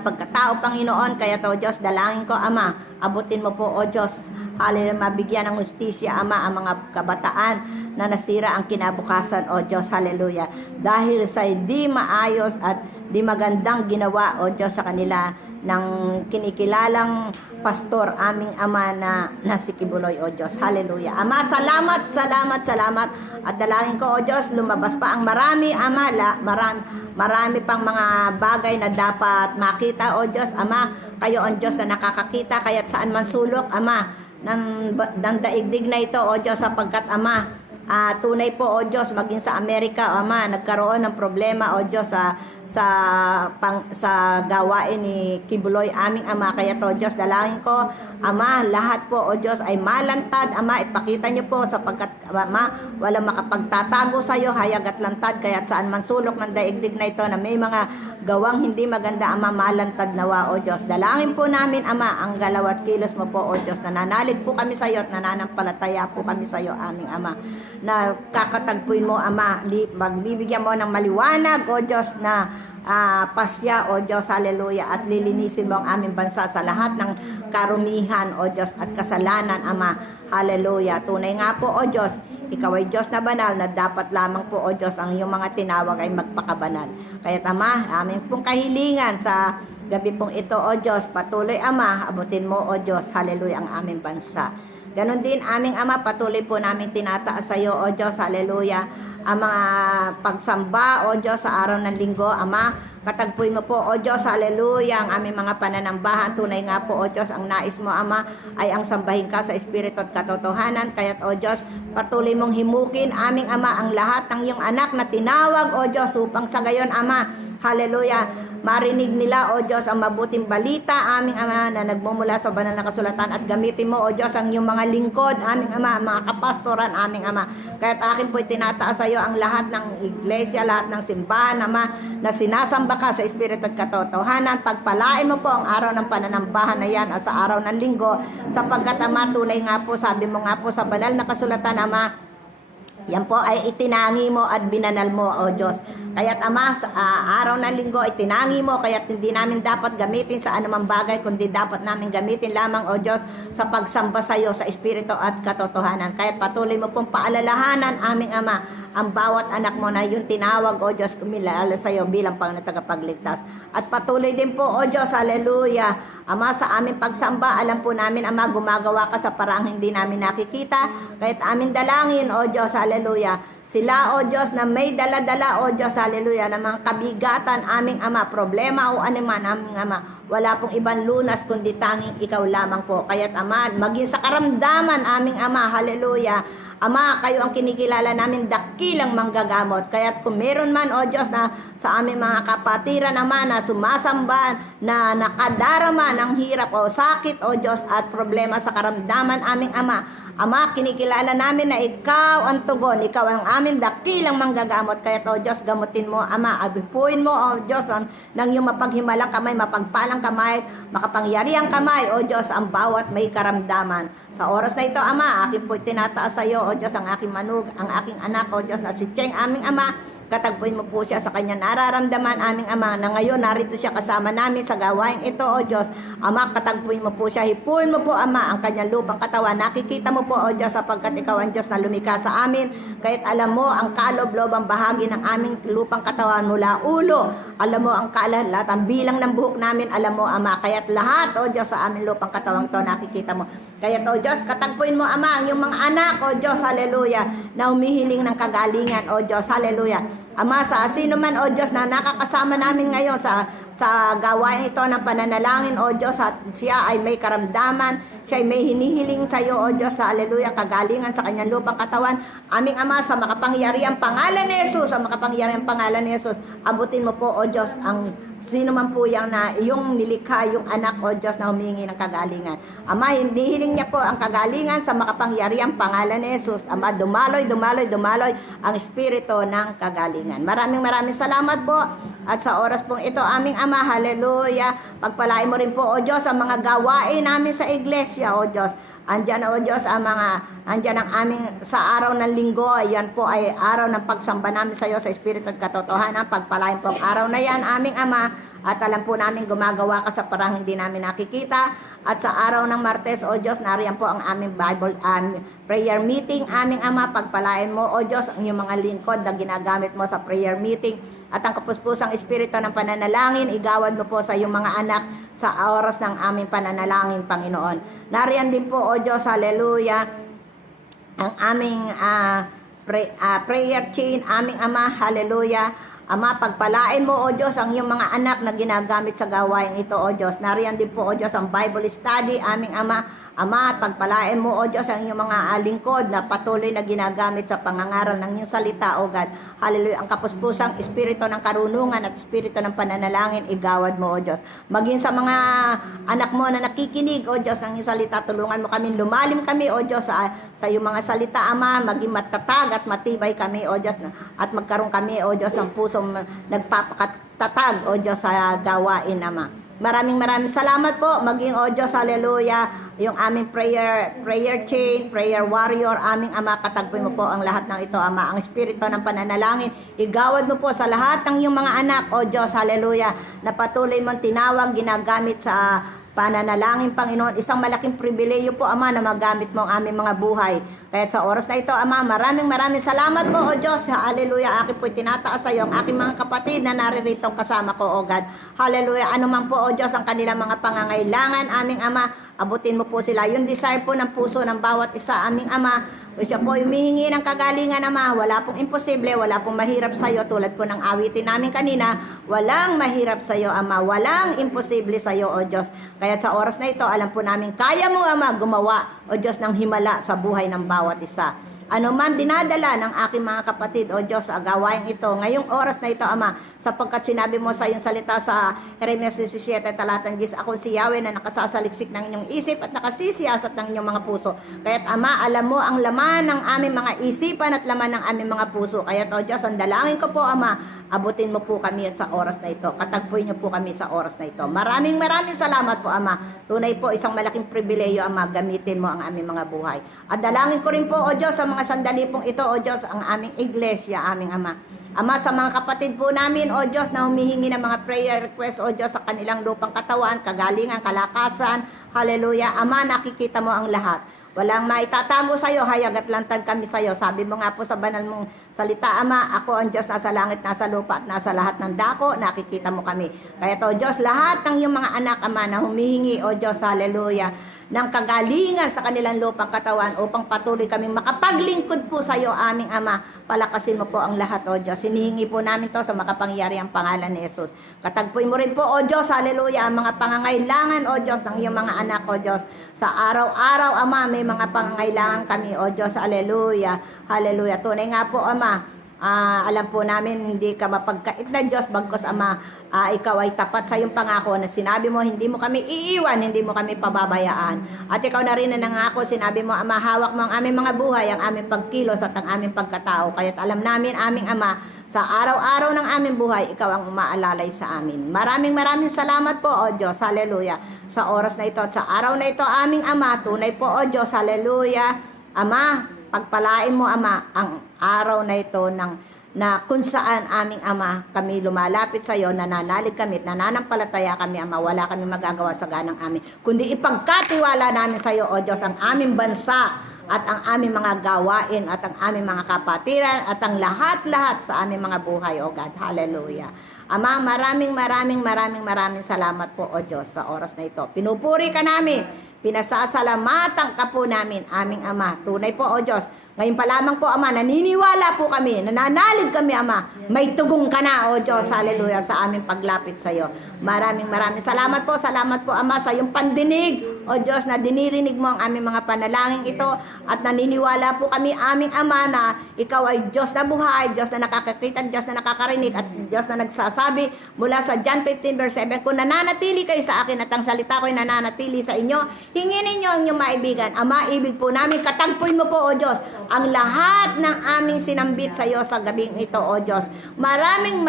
pagkatao, Panginoon. Kaya to, Diyos, dalangin ko, Ama, abutin mo po, O Diyos, hallelujah, mabigyan ng hustisya, Ama, ang mga kabataan na nasira ang kinabukasan, O Diyos, hallelujah, dahil sa di maayos at di magandang ginawa, O Diyos, sa kanila ng kinikilalang pastor, aming Ama, na si Kibuloy, O Diyos, hallelujah. Ama, salamat, at dalangin ko, O Diyos, lumabas pa ang marami, Ama, marami pang mga bagay na dapat makita, O Diyos, Ama. Kayo ang Diyos na nakakakita, kaya't saan man sulok, Ama, ng daigdig na ito, O Diyos, sapagkat, Ama, tunay po, O Diyos, maging sa Amerika, Ama, nagkaroon ng problema, O Diyos, sa gawain ni Kibuloy, aming Ama. Kaya to, Diyos, dalangin ko, Ama, lahat po, O Diyos, ay malantad, Ama, ipakita niyo po, sapagkat Ama, walang makapagtatago sa iyo, hayag at lantad, kaya't saan man sulok ng daigdig na ito na may mga gawang hindi maganda, Ama, malantad nawa, O Diyos. Dalangin po namin, Ama, ang galaw at kilos mo po, O Diyos. Nananalig po kami sa iyo at nananampalataya po kami sa iyo, aming Ama. Na kakatagpuin mo, Ama, magbibigyan mo ng maliwanag, O Diyos, na pasya, O Diyos, hallelujah, at lilinisin mo ang aming bansa sa lahat ng karumihan, O Diyos, at kasalanan, Ama, hallelujah. Tunay nga po, O Diyos, ikaw ay Diyos na banal na dapat lamang po, O Diyos, ang iyong mga tinawag ay magpakabanal. Kaya Ama, aming pong kahilingan sa gabi pong ito, O Diyos, patuloy, Ama, abutin mo, O Diyos, hallelujah, ang aming bansa. Ganon din, aming Ama, patuloy po namin tinataas sa iyo, O Diyos, hallelujah, ang mga pagsamba, O Diyos, sa araw ng linggo, Ama, katagpuin mo po, O Diyos, hallelujah, ang aming mga pananambahan. Tunay nga po, O Diyos, ang nais mo, Ama, ay ang sambahin ka sa espiritu at katotohanan. Kaya't, O Diyos, patuloy mong himukin, aming Ama, ang lahat ng iyong anak na tinawag, O Diyos, upang sa gayon, Ama, hallelujah, marinig nila, O Diyos, ang mabuting balita, aming Ama, na nagmumula sa banal na kasulatan, at gamitin mo, O Diyos, ang iyong mga lingkod, aming Ama, ang mga kapastoran, aming Ama. Kaya't akin po'y tinataas sa iyo ang lahat ng iglesia, lahat ng simbahan, Ama, na sinasamba ka sa espiritu at katotohanan. Pagpalain mo po ang araw ng pananambahan na yan at sa araw ng linggo, sapagkat, Ama, tunay nga po, sabi mo nga po sa banal na kasulatan, Ama, yan po ay itinangi mo at binanal mo, O Diyos. Kaya't Ama, sa araw ng linggo ay tinangi mo, kaya't hindi namin dapat gamitin sa anumang bagay, kundi dapat namin gamitin lamang, O Diyos, sa pagsamba sa iyo sa espiritu at katotohanan. Kaya't patuloy mo pong paalalahanan, aming Ama, ang bawat anak mo na yung tinawag, O Diyos, kumilala sa iyo bilang Panginoon tagapagligtas. At patuloy din po, O Diyos, hallelujah, Ama, sa aming pagsamba, alam po namin, Ama, gumagawa ka sa paraang hindi namin nakikita. Kaya't aming dalangin, O Diyos, hallelujah, sila, O Diyos, na may dala-dala, O Diyos, hallelujah, ng mga kabigatan, aming Ama, problema o anuman, aming Ama, wala pong ibang lunas kundi tanging ikaw lamang po. Kaya't Ama, maging sa karamdaman, aming Ama, hallelujah, Ama, kayo ang kinikilala namin dakilang manggagamot. Kaya't kung meron man, O Diyos, na sa aming mga kapatiran naman na sumasamba, na nakadarama ng hirap o sakit, O Diyos, at problema sa karamdaman, aming Ama, Ama, kinikilala namin na ikaw ang tugon, ikaw ang aming dakilang manggagamot. Kaya, O Diyos, gamutin mo, Ama, abipuin mo, O Diyos, ng iyong mapaghimalang kamay, mapagpalang kamay, makapangyariang kamay, O Diyos, ang bawat may karamdaman. Sa oras na ito, Ama, akin po'y tinataas sa iyo, O Diyos, ang aking manug, ang aking anak, O Diyos, na si Cheng, aming Ama. Katagpuin mo po siya sa kanya nararamdaman, aming Ama, na ngayon narito siya kasama namin sa gawain ito, O Diyos. Ama, katagpuin mo po siya, hipuin mo po, Ama, ang kanyang lupang katawan. Nakikita mo po, O Diyos, sapagkat ikaw ang Diyos na lumikha sa amin. Kahit alam mo ang kalob-lobang bahagi ng aming lupang katawan mula ulo. Alam mo ang lahat, ang bilang ng buhok namin, alam mo, Ama. Kaya't lahat, O Diyos, sa aming lupang katawan ito, nakikita mo. Kaya't, O Diyos, katagpuin mo, Ama, ang iyong mga anak, O Diyos, hallelujah, na humihiling ng kagalingan, O Diyos, hallelujah. Ama, sa sino man, O Diyos, na nakakasama namin ngayon sa gawain ito ng pananalangin, O Diyos, at siya ay may karamdaman, siya ay may hinihiling sa iyo, O Diyos, hallelujah, kagalingan sa kanyang lupang katawan. Aming Ama, sa makapangyariang pangalan ni Jesus, sa makapangyariang pangalan ni Jesus, abutin mo po, O Diyos, ang sino man po yang na yung nilikha, yung anak, O Diyos, na humingi ng kagalingan. Ama, hinihiling niya po ang kagalingan sa makapangyariang pangalan ni Jesus. Ama, dumaloy ang espiritu ng kagalingan. Maraming salamat po. At sa oras pong ito, aming Ama, hallelujah, pagpalain mo rin po, O Diyos, ang mga gawain namin sa iglesia, O Diyos. Andyan, O Diyos, andyan ang aming sa araw ng linggo. Yan po ay araw ng pagsamba namin sa iyo sa espiritu at katotohanan. Pagpalain po ang araw na yan, aming Ama. At alam po namin gumagawa ka sa parang hindi namin nakikita. At sa araw ng Martes, O Diyos, nariyan po ang aming Bible prayer meeting. Aming Ama, pagpalain mo, O Diyos, ang iyong mga lingkod na ginagamit mo sa prayer meeting. At ang kapuspusang espiritu ng pananalangin, igawad mo po sa iyong mga anak sa oras ng aming pananalangin, Panginoon. Nariyan din po, O Diyos, hallelujah, ang aming prayer chain, aming Ama, hallelujah. Ama, pagpalain mo, O Diyos, ang iyong mga anak na ginagamit sa gawain ito, O Diyos. Nariyan din po, O Diyos, ang Bible study, aming Ama. Ama, pagpalain mo, O Diyos, ang iyong mga lingkod na patuloy na ginagamit sa pangangaral ng iyong salita, O God. Hallelujah. Ang kapuspusang espiritu ng karunungan at espiritu ng pananalangin, igawad mo, O Diyos. Maging sa mga anak mo na nakikinig, O Diyos, ng iyong salita, tulungan mo kami, lumalim kami, O Diyos, sa iyong mga salita, Ama, maging matatag at matibay kami, O Diyos, at magkaroon kami, O Diyos, ng pusong nagpapatatag, O Diyos, sa gawain, Ama. Maraming salamat po, maging, O Diyos, hallelujah, yung aming prayer chain, prayer warrior, aming Ama, katagpoy mo po ang lahat ng ito, Ama, ang espiritu ng pananalangin, igawad mo po sa lahat ng iyong mga anak, O Diyos, hallelujah, na patuloy mong tinawag, ginagamit sa pananalangin, Panginoon. Isang malaking pribileyo po, Ama, na magamit mo ang aming mga buhay. Kaya sa oras na ito, Ama, maraming salamat po, O Diyos. Hallelujah. Akin po'y tinataas sa iyo ang aking mga kapatid na naririto kasama ko, O God. Hallelujah. Ano man po, O Diyos, ang kanilang mga pangangailangan, aming Ama, abutin mo po sila. Yung desire po ng puso ng bawat isa, aming Ama, o siya po humihingi ng kagalingan, Ama. Wala pong imposible, wala pong mahirap sa iyo. Tulad po ng awitin namin kanina, walang mahirap sa iyo, Ama. Walang imposible sa iyo, O Diyos. Kaya sa oras na ito, alam po namin, kaya mo, Ama, gumawa, O Diyos, ng himala sa buhay ng bawat isa. Ano man dinadala ng aking mga kapatid, O Diyos, sa gawain ito, ngayong oras na ito, Ama, sapagkat sinabi mo sa iyong salita sa Jeremias 17, talatang 10, ako si Yahweh na nakasasaliksik ng inyong isip at nakasisiyasat ng inyong mga puso. Kaya't, Ama, alam mo ang laman ng aming mga isipan at laman ng aming mga puso. Kaya't, O Diyos, ang dalangin ko po, Ama, abutin mo po kami sa oras na ito. Katagpuin niyo po kami sa oras na ito. Maraming salamat po, Ama. Tunay po, isang malaking pribileyo, Ama, gamitin mo ang aming mga buhay. At dalangin ko rin po, O Diyos, sa mga sandali pong ito, O Diyos, ang aming iglesia, aming Ama. Ama, sa mga kapatid po namin, O Diyos, na humihingi ng mga prayer request, O Diyos, sa kanilang lupang katawan, kagalingan, kalakasan, hallelujah. Ama, nakikita mo ang lahat. Walang maitatago sa iyo, hayag at lantad kami sa iyo. Sabi mo nga po sa banal mong salita, Ama, ako ang Diyos nasa langit, nasa lupa, at nasa lahat ng dako, nakikita mo kami. Kaya to, Diyos, lahat ng iyong mga anak, Ama, na humihingi, O Diyos, hallelujah, ng kagalingan sa kanilang lupang katawan upang patuloy kaming makapaglingkod po sa iyo, aming Ama. Palakasin mo po ang lahat, O Diyos. Hinihingi po namin to sa makapangyarihang pangalan ni Jesus. Katagpoy mo rin po, O Diyos, hallelujah, ang mga pangangailangan, O Diyos, ng iyong mga anak, O Diyos. Sa araw-araw, Ama, may mga pangangailangan kami, O Diyos, hallelujah, hallelujah. Tunay nga po, Ama, alam po namin hindi ka mapagkait na Diyos, bagkos, Ama, ikaw ay tapat sa iyong pangako na sinabi mo, hindi mo kami iiwan, hindi mo kami pababayaan. At ikaw na rin na nangako, sinabi mo, Ama, hawak mo ang aming mga buhay, ang aming pagkilos at ang aming pagkatao. Kaya't alam namin, aming Ama, sa araw-araw ng aming buhay, ikaw ang umaalalay sa amin. Maraming salamat po, O Diyos, hallelujah, sa oras na ito at sa araw na ito, aming Ama. Tunay po, O Diyos, hallelujah, Ama, pagpalain mo, Ama, ang araw na ito na kung saan aming Ama kami lumalapit sa iyo, nananalig kami, nananampalataya kami, Ama, wala kami magagawa sa ganang amin, kundi ipagkatiwala namin sa iyo, O Diyos, ang aming bansa at ang aming mga gawain at ang aming mga kapatiran at ang lahat-lahat sa aming mga buhay, O God, hallelujah. Ama, maraming salamat po, O Diyos, sa oras na ito. Pinupuri ka namin, pinasasalamatan ka po namin, aming Ama. Tunay po, O Diyos, ngayon pa lamang po, Ama, naniniwala po kami, nananalig kami, Ama, may tugong ka na, O Diyos, hallelujah, sa aming paglapit sa iyo. Maraming salamat po, Ama, sa iyong pandinig, O Diyos, na dinirinig mo ang aming mga panalangin ito, at naniniwala po kami, aming Ama, na ikaw ay Diyos na buhay, Diyos na nakakakita, Diyos na nakakarinig, at Diyos na nagsasabi mula sa John 15 verse 7, kung nananatili kayo sa akin at ang salita ko'y nananatili sa inyo, hingin ninyo ang inyong maibigan. Ama, ibig po namin, katagpuin mo po, O Diyos, ang lahat ng aming sinambit sa iyo sa gabing ito, O Diyos. Maraming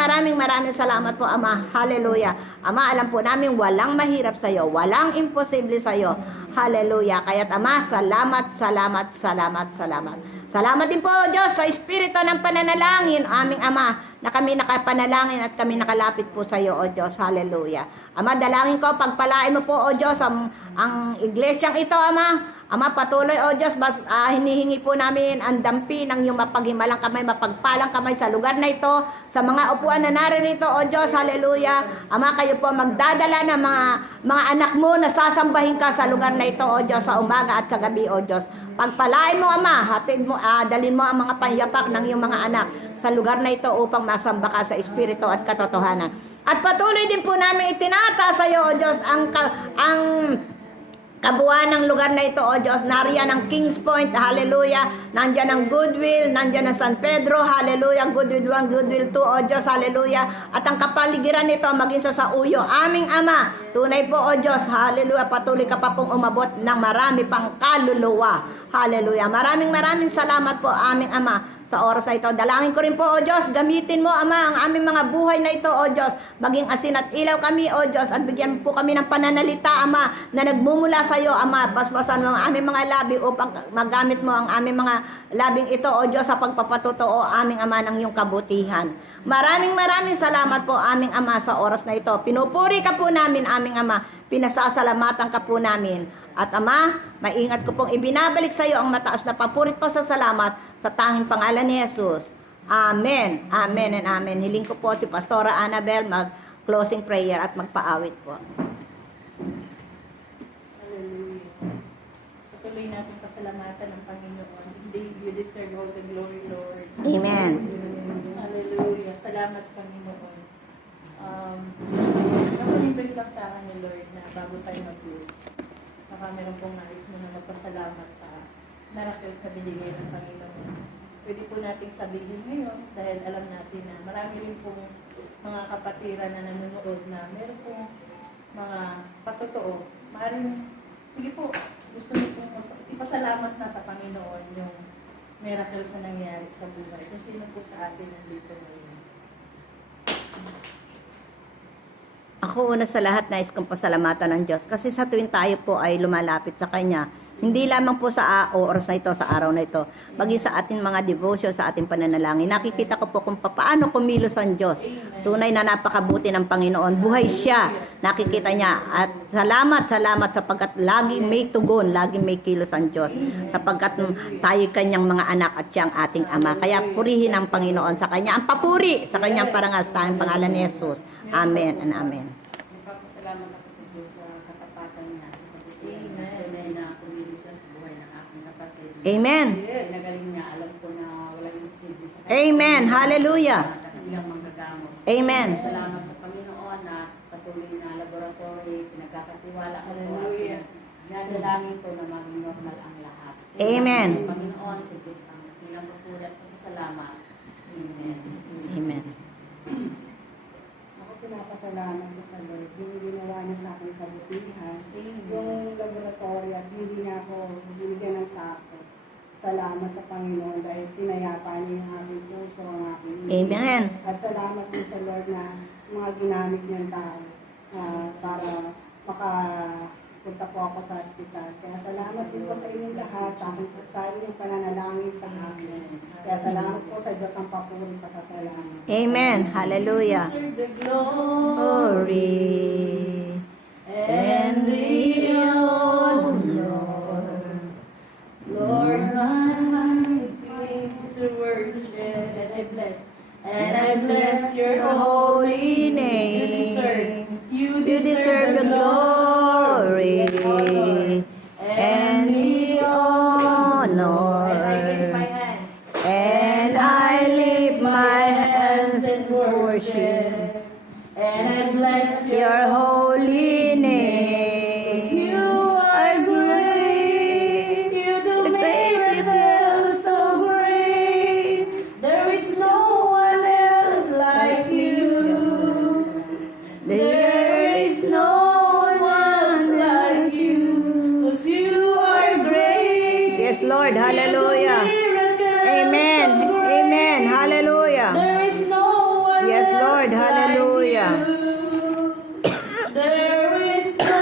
salamat po, Ama. Hallelujah. Ama, alam po namin walang mahirap sa iyo, walang imposible sa iyo. Hallelujah. Kaya't, Ama, salamat. Salamat din po, O Diyos, sa espiritu ng pananalangin, aming Ama, na kami nakapanalangin at kami nakalapit po sa iyo, O Diyos. Hallelujah. Ama, dalangin ko, pagpalain mo po, O Diyos, ang iglesyang ito, Ama. Ama, patuloy, O Diyos, hinihingi po namin ang dampi ng iyong mapaghimalang kamay, mapagpalang kamay sa lugar na ito, sa mga upuan na naririto, O Diyos, hallelujah. Ama, kayo po magdadala ng mga anak mo na sasambahin ka sa lugar na ito, O Diyos, sa umaga at sa gabi, O Diyos. Pagpalain mo, Ama, hatid mo, dalin mo ang mga panyapak ng iyong mga anak sa lugar na ito upang masamba ka sa espiritu at katotohanan. At patuloy din po namin itinataas sa iyo, O Diyos, ang kabuuan ng lugar na ito, O Diyos. Nariyan ang Kings Point, hallelujah. Nandyan ang Goodwill, nandyan ang San Pedro, hallelujah. Goodwill 1, Goodwill 2, O Diyos, hallelujah. At ang kapaligiran nito, maging sa Sauyo. Aming Ama, tunay po, O Diyos, hallelujah. Patuloy ka pa pong umabot ng marami pang kaluluwa, hallelujah. Maraming salamat po, aming Ama, sa oras na ito. Dalangin ko rin po, O Diyos, gamitin mo, Ama, ang aming mga buhay na ito, O Diyos. Maging asin at ilaw kami, O Diyos, at bigyan po kami ng pananalita, Ama, na nagmumula sa iyo, Ama. Basbasan mo ang aming mga labi upang magamit mo ang aming mga labing ito, O Diyos, sa pagpapatotoo, aming Ama, ng iyong kabutihan. Maraming salamat po, aming Ama, sa oras na ito. Pinupuri ka po namin, aming Ama. Pinasasalamatan ka po namin. At Ama, maingat ko pong ibinabalik sa iyo ang mataas na papurit pa sa salamat sa tanging pangalan ni Jesus. Amen. Amen and amen. Hiling ko po si Pastora Annabel mag-closing prayer at magpaawit po. Hallelujah. Patuloy natin pasalamatan ng Panginoon. Indeed, you deserve all the glory, Lord. Amen. Hallelujah. Salamat, Panginoon. Naman-impress lang sa akin ni Lord na bago tayo mag-close. Baka meron pong nais mo na magpasalamat sa miracles na binigay ng Panginoon. Pwede po nating sabihin ngayon dahil alam natin na marami rin pong mga kapatiran na nanonood na meron pong mga patotoo. Maaaring, sige po, gusto niyo pong ipasalamat na sa Panginoon yung miracles na nangyari sa buhay. Kung sino po sa atin nandito ngayon. Ako una sa lahat nais kong pasalamatan ng Diyos kasi sa tuwing tayo po ay lumalapit sa Kanya, hindi lamang po sa oras na ito, sa araw na ito, maging sa ating mga devotion, sa ating pananalangin. Nakikita ko po kung paano kumilos ang Diyos. Tunay na napakabuti ng Panginoon. Buhay siya. Nakikita niya. At salamat sapagkat laging may tugon, laging may kilos ang Diyos. Sapagkat tayo kanyang mga anak at siyang ating Ama. Kaya purihin ang Panginoon sa Kanya. Ang papuri sa Kanyang parangal sa tanging pangalan ni Jesus. Amen and amen. Nagpapasalamat ako sa Diyos sa katapatan niya. Tunay na kumilos siya sa buhay ng aking kapatid. Amen. Nagaling niya, alam ko na walang imposible sa kanya. Amen. Hallelujah. Kanilang manggagamot. Amen. Salamat sa Panginoon na patuloy na laboratory, pinagkakatiwala ko po. Nadalangin ko na maging normal ang lahat. Amen. Sa Panginoon, sa Diyos ang ilang pupulat pa sa salamat. Amen. Amen. Ako pinapasalamat ko sa Lord. Yung ginawa niya sa akin kabutihan. Yung laboratory at hindi niya ako binigyan ng takot. Salamat sa Panginoon dahil pinayapa niya yung aking puso, ang aking isip. Amen. At salamat din sa Lord na mga ginamit niyang tao para makapunta po ako sa hospital. Kaya salamat din po sa inyong lahat, sa inyong pananalangin sa akin. Kaya salamat po sa Diyos ang papuri pa sa salamat. Amen. Hallelujah. Deserve the glory Glory and the honor. Lord, my hands begin to worship, and I bless your holy name. You deserve the glory and the honor. And I lift my hands in worship, and I bless Your holy name. You are great. You do miracles so great. There is no one else like you. There is no one like you. 'Cause you are great. Yes, Lord. Hallelujah. You do miracles Amen. so great. Amen. Hallelujah. There is no one Yes, else Lord. Hallelujah. like you. There is no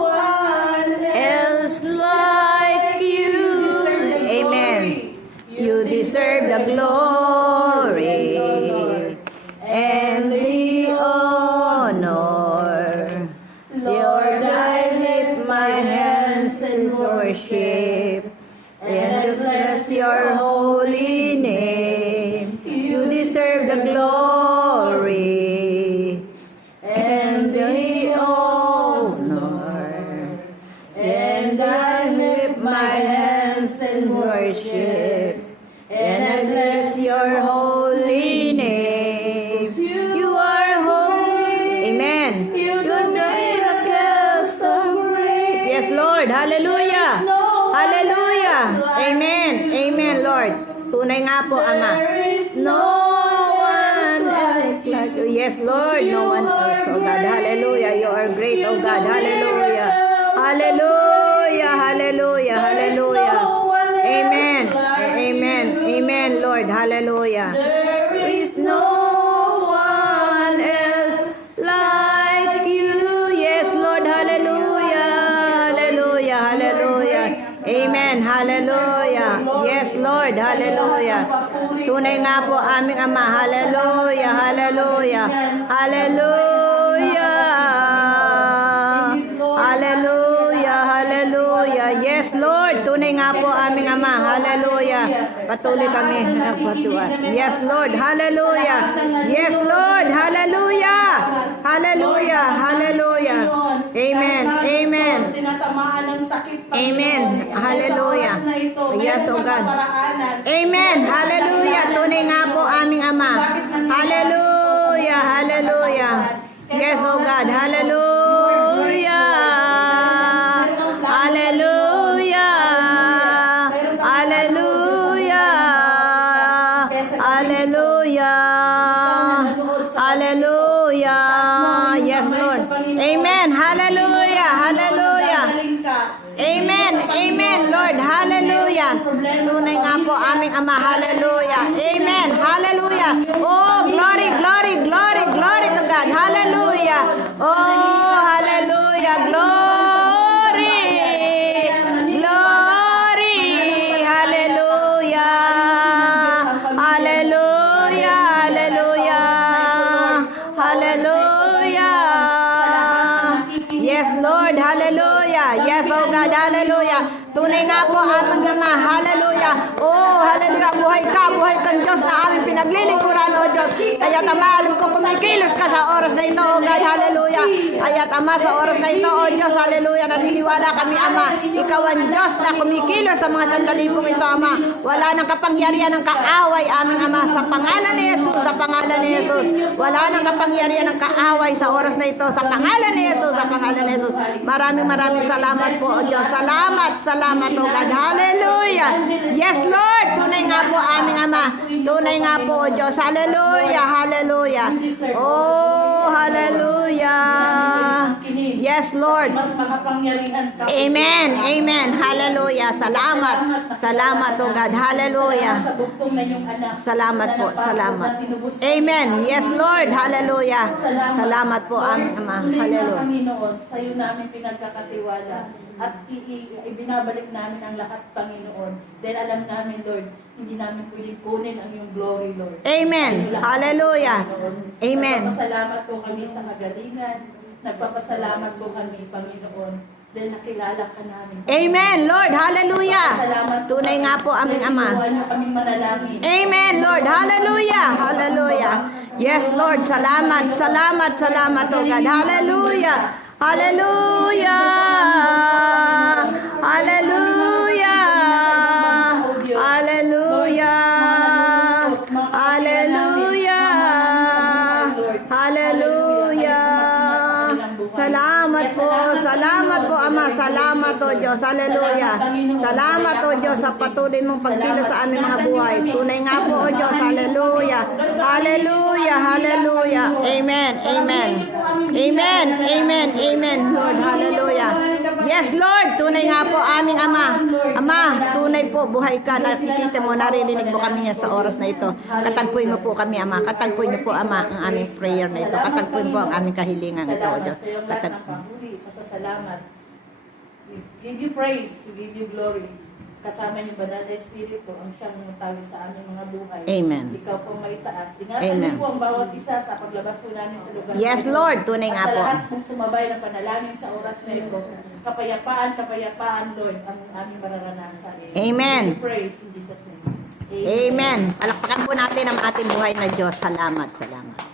one Else like you. Amen. You deserve the glory and the honor. Lord, I lift my hands in worship and I bless your holy name. You deserve the glory and the honor. And I lift my hands in worship and I bless your holy name. You are holy. Amen. You do miracles so great. Yes, Lord. Lord. Hallelujah. Hallelujah. Amen. Amen, Lord. Tunay nga po, Ama. No one else like you. Yes, Lord. No one else, oh God. Hallelujah. You are great, oh God. Hallelujah. Hallelujah. Hallelujah. Hallelujah. Amen. Amen. Amen, Lord. Hallelujah. There is no one else like you. Yes, Lord. Hallelujah. Hallelujah. Hallelujah. Amen. Hallelujah. Yes, Lord. Hallelujah. Tunay nga po aming Ama. Hallelujah. Hallelujah. Hallelujah. Hallelujah. Hallelujah. Yes, Lord. Tunay nga po aming Ama. Hallelujah. Patuloy kami nagpatuan. Yes, Lord. Hallelujah. Yes, Lord. Hallelujah. Hallelujah. Hallelujah. Amen. Amen. Tinatamaan ng sakit. Amen. Hallelujah. Yes, oh God. Amen. Hallelujah. Tunay nga po aming Ama. Hallelujah. Hallelujah. Yes, oh God. Hallelujah. Hallelujah. Hallelujah. Hallelujah. Hallelujah. Yes, Lord. Amen. Hallelujah. Hallelujah. Amen. Amen, Lord. Hallelujah. Tunay nga po aming Ama. Hallelujah. Amen. Hallelujah. Oh, glory, glory, glory, glory to God. Hallelujah. Oh, hallelujah. Glory. Glory. Hallelujah. Hallelujah. Hallelujah. Hallelujah. Yes, Lord. Hallelujah. Yes, oh God. Hallelujah. Tunay nga po aming Ama. Hallelujah. Oh, hallelujah. Buhay kang Diyos na aming pinaglilingkuran, oh Diyos. Kaya Ama, alam ko kumikilos ka sa oras na ito, oh God. Hallelujah. Kaya Ama, sa oras na ito, oh Diyos. Hallelujah. Naniniwala kami, Ama. Ikaw ang Diyos na kumikilos sa mga sandali pong ito, Ama. Wala nang kapangyarihan ng kaaway, aming Ama. Sa pangalan ni Jesus, sa pangalan ni Jesus. Wala nang kapangyarihan ng kaaway sa oras na ito. Sa pangalan ni Jesus, sa pangalan ni Jesus. Maraming salamat po, oh Diyos. Salamat, oh God. Hallelujah. Yes, Lord. Tunay nga po aming Ama. Tunay nga po, oh Diyos. Hallelujah. Hallelujah. Oh, hallelujah. Yes, Lord. Mas makapangyarihan ka. Amen. Amen. Hallelujah. Salamat. Salamat, oh God. Hallelujah. Sa bugtong na yung anak. Salamat po. Salamat. Amen. Yes, Lord. Hallelujah. Salamat po aming Ama. Hallelujah. Panginoon, sa iyo namin pinagkakatiwala at ibinabalik namin ang lahat, Panginoon. Dahil alam namin, Lord, hindi namin pwedeng kunin ang iyong glory, Lord. Amen. Sa iyo lahat, Hallelujah. Panginoon. Amen. Nagpapasalamat po kami sa kagalingan. Nagpapasalamat po kami, Panginoon, dahil nakilala ka namin. Amen, Lord. Hallelujah. Salamat po, Tunay nga po aming Ama. Dahil niyo kaming manalangin. Amen, Lord. Hallelujah. Hallelujah. Yes, Lord. Salamat, salamat, salamat, oh God. Hallelujah. Hallelujah. Hallelujah. Hallelujah. Hallelujah. Hallelujah. Salamat po, Ama. Salamat, O Diyos. Hallelujah. Salamat, O Diyos, sa patuloy mong pagkilos sa aming mga buhay. Tunay nga po, O Diyos. Hallelujah. Hallelujah. Hallelujah. Amen. Amen. Amen. Amen. Amen. Lord, hallelujah. Yes, Lord. Tunay nga po aming Ama. Ama, tunay po, buhay ka. Nakikita mo, naririnig mo kami niya sa oras na ito. Katagpuin mo po kami, Ama. Katagpuin niyo po, Ama, ang aming prayer na ito. Katagpuin po ang aming kahilingan ito, O Diyos. Pasasalamat. We give you praise, we give you glory. Kasama niyo banal na Espiritu ang siyang tawag sa aming mga buhay. Amen. Ikaw po maitaas. Ingatan Amen. niyo po ang bawat isa sa paglabas po namin sa lugar. Yes, Lord. Tunay nga po. At sa lahat pong sumabay ng panalangin sa oras na ito. Kapayapaan, Lord, ang aming mararanasan. Amen. We praise in Jesus' name. Amen. Palakpakan po natin ang ating buhay na Diyos. Salamat, salamat.